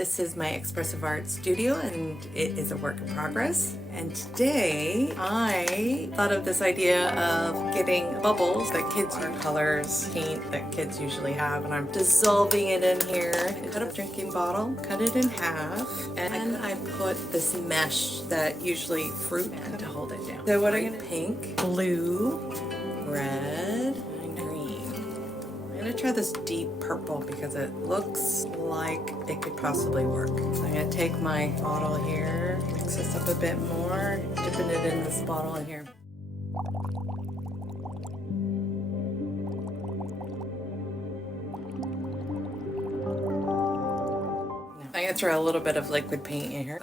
This is my Expressive Art studio and it is a work in progress. And today I thought of this idea of getting bubbles that kids use, colors, paint that kids usually have, and I'm dissolving it in here. I cut a drinking bottle, cut it in half, and I put this mesh that usually fruit and to hold it down. So what I'm gonna pink, blue, red, and green. I'm gonna try this deep purple because it looks like it could possibly work. So I'm gonna take my bottle here, mix this up a bit more, dipping it in this bottle in here. I'm gonna throw a little bit of liquid paint in here.